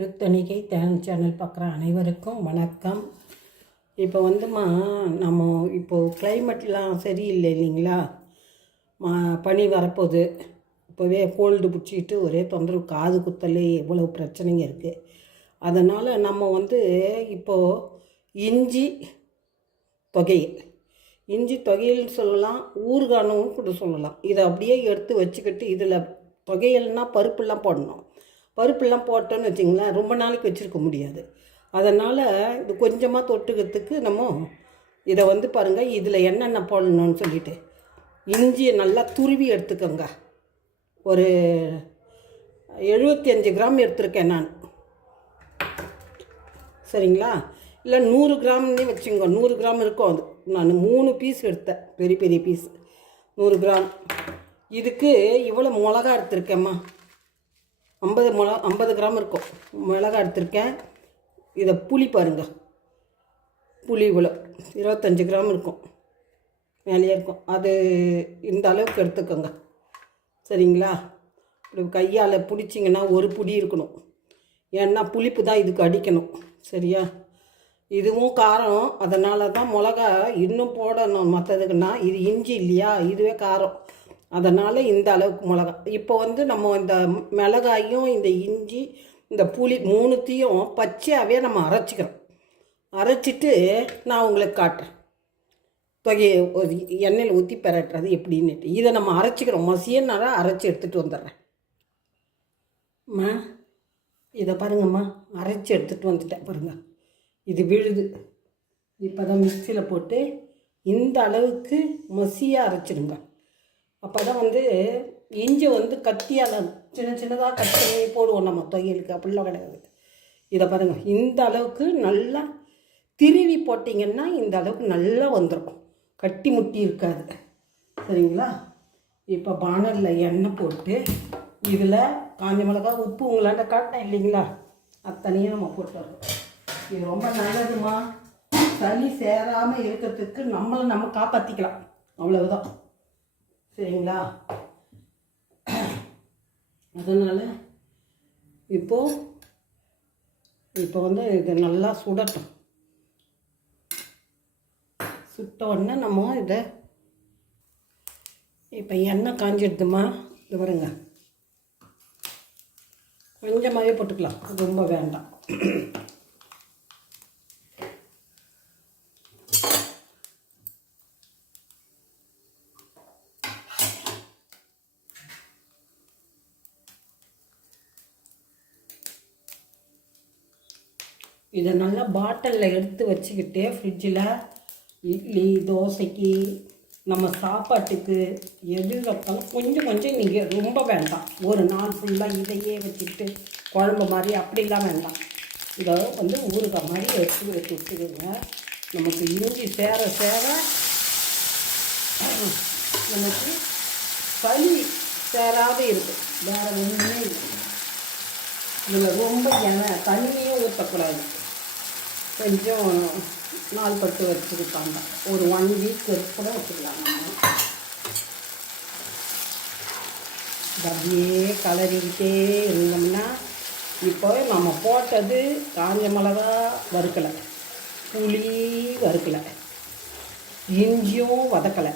Thiruthanigai channel பார்க்குற அனைவருக்கும் வணக்கம். இப்போ நம்ம இப்போது கிளைமேட்லாம் சரியில்லை இல்லைங்களா? பனி வரப்போகுது. இப்போவே கோல்டு பிடிச்சிக்கிட்டு ஒரே தொந்தரவு, காது குத்தல், எவ்வளோ பிரச்சனைங்க இருக்குது. அதனால் நம்ம இப்போது இஞ்சி தொகையல்னு சொல்லலாம், ஊறுகானும் கூட சொல்லலாம். இதை அப்படியே எடுத்து வச்சுக்கிட்டு இதில் தொகையல்னால் பருப்புலாம் போடணும். பருப்புலாம் போட்டோன்னு வச்சிங்களேன், ரொம்ப நாளைக்கு வச்சுருக்க முடியாது. அதனால் இது கொஞ்சமாக தொட்டுக்கிறதுக்கு நம்ம இதை பாருங்கள், இதில் என்னென்ன போடணும்னு சொல்லிவிட்டு இஞ்சியை நல்லா துருவி எடுத்துக்கோங்க. ஒரு 75 கிராம் எடுத்துருக்கேன் நான், சரிங்களா? இல்லை 100 கிராம்னே வச்சுங்க, 100 கிராம் இருக்கும். அது நான் 3 பீஸ் எடுத்தேன், பெரிய பெரிய பீஸ், 100 கிராம். இதுக்கு இவ்வளோ மிளகா எடுத்துருக்கேம்மா, 50 கிராம் இருக்கும் மிளகா எடுத்திருக்கேன். இதை புளி பாருங்கள், புளி இவ்வளோ 25 கிராம் இருக்கும், மேலேயே இருக்கும். அது இந்த அளவுக்கு எடுத்துக்கோங்க, சரிங்களா? இப்படி கையால் பிடிச்சிங்கன்னா ஒரு புளி இருக்கணும், ஏன்னா புளிப்பு தான் இதுக்கு அடிக்கணும், சரியா? இதுவும் காரம், அதனால தான் மிளகா இன்னும் போடணும். மற்றதுக்குன்னா இது இஞ்சி இல்லையா, இதுவே காரம், அதனால் இந்த அளவுக்கு மிளகா. இப்போ நம்ம இந்த மிளகாயும் இந்த இஞ்சி இந்த புளி 3த்தையும் பச்சையாகவே நம்ம அரைச்சிக்கிறோம். அரைச்சிட்டு நான் உங்களுக்கு காட்டுறேன், தொகையை எண்ணெயில் ஊற்றி பெரட்டுறது எப்படின்னுட்டு. இதை நம்ம அரைச்சிக்கிறோம், மசியனால அரைச்சி எடுத்துகிட்டு வந்துடுறேன். இதை பாருங்கம்மா, அரைச்சி எடுத்துகிட்டு வந்துட்டேன் பாருங்கள். இது விழுது. இப்போ தான் மிக்சியில் போட்டு இந்த அளவுக்கு மசியாக அரைச்சிடுங்க. அப்போ தான் இஞ்சி கத்தியால் சின்ன சின்னதாக கட் பண்ணி போடுவோம் நம்ம தொகையலுக்கு, அப்படிலாம் கிடையாது. இதை பாருங்கள், இந்த அளவுக்கு நல்லா திருவி போட்டிங்கன்னா இந்த அளவுக்கு நல்லா வந்துடும், கட்டி முட்டி இருக்காது, சரிங்களா? இப்போ பானலில் எண்ணெய் போட்டு இதில் காஞ்ச மிளகா, உப்பு உங்களாண்ட காட்டினேன் இல்லைங்களா, அத்தனையும் நம்ம போட்டு வரோம். இது ரொம்ப நல்லதுமா, சளி சேராமல் இருக்கிறதுக்கு நம்மளை நம்ம காப்பாற்றிக்கலாம், அவ்வளவுதான், சரிங்களா? அதனால் இப்போ இது நல்லா சுடட்டும். சுட்ட உடனே நம்ம இதை இப்போ எண்ணெய் காஞ்சிடுதுமா, இது பாருங்க, கொஞ்சமாகவே போட்டுக்கலாம், ரொம்ப வேண்டாம். இதை நல்லா பாட்டிலில் எடுத்து வச்சுக்கிட்டு ஃப்ரிட்ஜில் இட்லி தோசைக்கு நம்ம சாப்பாட்டுக்கு எது வைத்தாலும் கொஞ்சம் கொஞ்சம் நீங்கள் ரொம்ப வேண்டாம், ஒரு நாள் ஃபுல்லாக இதையே வச்சுக்கிட்டு குழம்பு மாதிரி அப்படிலாம் வேண்டாம். இதை ஊறுகாய் மாதிரி எடுத்து வச்சுக்கோங்க. நமக்கு இஞ்சி சேர சேர நமக்கு சளி சேராத இருக்குது, வேறு ஒன்றுமே இல்லை. இதில் ரொம்ப தண்ணியும் ஊற்றக்கூடாது, கொஞ்சம் நாள் பட்டு வச்சுருக்காங்க, ஒரு 1 வீக் கூட வச்சுக்கலாம். நம்ம அப்படியே கலரிக்கிட்டே இருந்தோம்னா, இப்போ நம்ம போட்டது காஞ்ச மிளகா வறுக்கலை, புளி வறுக்கலை, இஞ்சியும் வதக்கலை.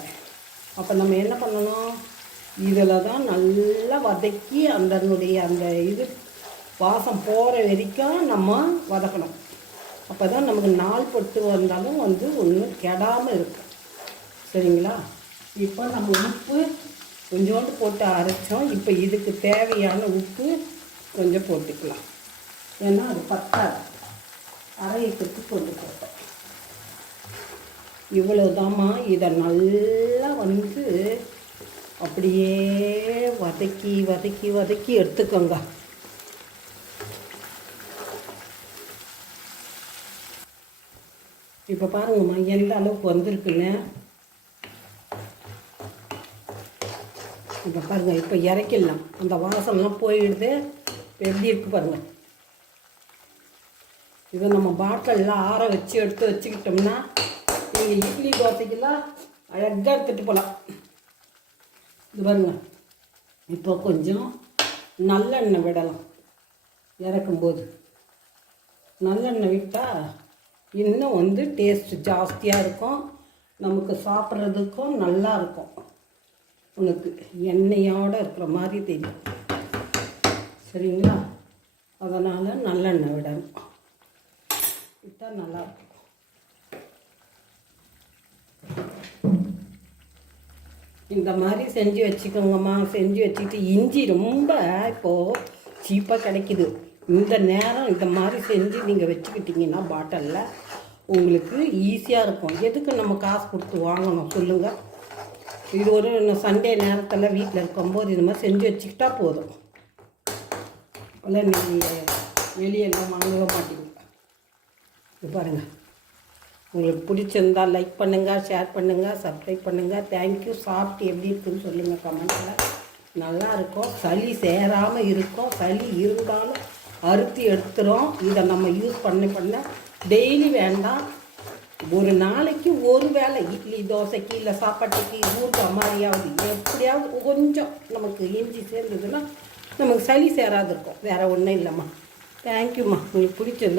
அப்போ நம்ம என்ன பண்ணணும், இதில் தான் நல்லா வதக்கி அந்த இது வாசம் போகிற வரைக்கும் நம்ம வதக்கணும். அப்போ தான் நமக்கு நாள் பட்டு வந்தாலும் ஒன்றும் கெடாமல் இருக்கும், சரிங்களா? இப்போ நம்ம உப்பு கொஞ்சோண்டு போட்டு அரைச்சோம். இப்போ இதுக்கு தேவையான உப்பு கொஞ்சம் போட்டுக்கலாம், ஏன்னா அது பத்தாது, அரைக்கிறதுக்கு கொஞ்சம் போட்டோம். இவ்வளோதாம்மா. இதை நல்லா அப்படியே வதக்கி வதக்கி வதக்கி எடுத்துக்கோங்க. இப்போ பாருங்கம்மா, எந்த அளவுக்கு வந்திருக்குன்னு. இப்போ பாருங்கள், இப்போ இறக்கிடலாம், அந்த வாசம்லாம் போயிடுது. இப்போ எப்படி இருக்குது பாருங்கள். இதை நம்ம பாட்டிலெலாம் ஆற வச்சு எடுத்து வச்சுக்கிட்டோம்னா நீங்கள் இட்லி தோசைக்கெல்லாம் அழகாக எடுத்துகிட்டு போகலாம். இது பாருங்கள், இப்போ கொஞ்சம் நல்லெண்ணெய் விடலாம் இறக்கும்போது. நல்லெண்ணெய் விட்டால் இன்னும் வந்து டேஸ்ட் ஜாஸ்தியாக இருக்கும், நமக்கு சாப்பிட்றதுக்கும் நல்லா இருக்கும். உனக்கு எண்ணெயோடு இருக்கிற மாதிரி தெரியும், சரிங்களா? அதனால் நல்லெண்ணெய் விடணும், விட்டால் நல்லாயிருக்கும். இந்த மாதிரி செஞ்சு வச்சுக்கோங்கம்மா. செஞ்சு வச்சுக்கிட்டு இஞ்சி ரொம்ப இப்போது சீப்பாக கிடைக்கிது. இந்த நேரம் இந்த மாதிரி செஞ்சு நீங்கள் வச்சுக்கிட்டிங்கன்னா பாட்டிலில் உங்களுக்கு ஈஸியாக இருக்கும். எதுக்கு நம்ம காசு கொடுத்து வாங்கணும் சொல்லுங்கள்? இது ஒரு சண்டே நேரத்தில் வீட்டில் இருக்கும்போது இது மாதிரி செஞ்சு வச்சுக்கிட்டா போதும். இல்லை நீங்கள் வெளியெல்லாம் வாங்கவே மாட்டீங்க. இது பாருங்கள், உங்களுக்கு பிடிச்சிருந்தால் லைக் பண்ணுங்கள், ஷேர் பண்ணுங்கள், சப்ஸ்கிரைப் பண்ணுங்கள். தேங்க்யூ. சாப்பிட்டு எப்படி இருக்குன்னு சொல்லுங்கள் கமெண்ட்டில். நல்லாயிருக்கும், சளி சேராமல் இருக்கும். சளி இருந்தாலும் அறுத்தி எடுத்துரும். இதை நம்ம யூஸ் பண்ண டெய்லி வேண்டாம், ஒரு நாளைக்கு ஒரு வேளை இட்லி தோசைக்கு இல்லை சாப்பாட்டுக்கு ஊறுகாய் மாதிரியாவது எப்படியாவது கொஞ்சம் நமக்கு இஞ்சி சேர்ந்ததுன்னா நமக்கு சளி சேராது இருக்கும். வேறு ஒன்றும் இல்லைம்மா. தேங்க்யூம்மா. உங்களுக்கு பிடிச்சிருந்தா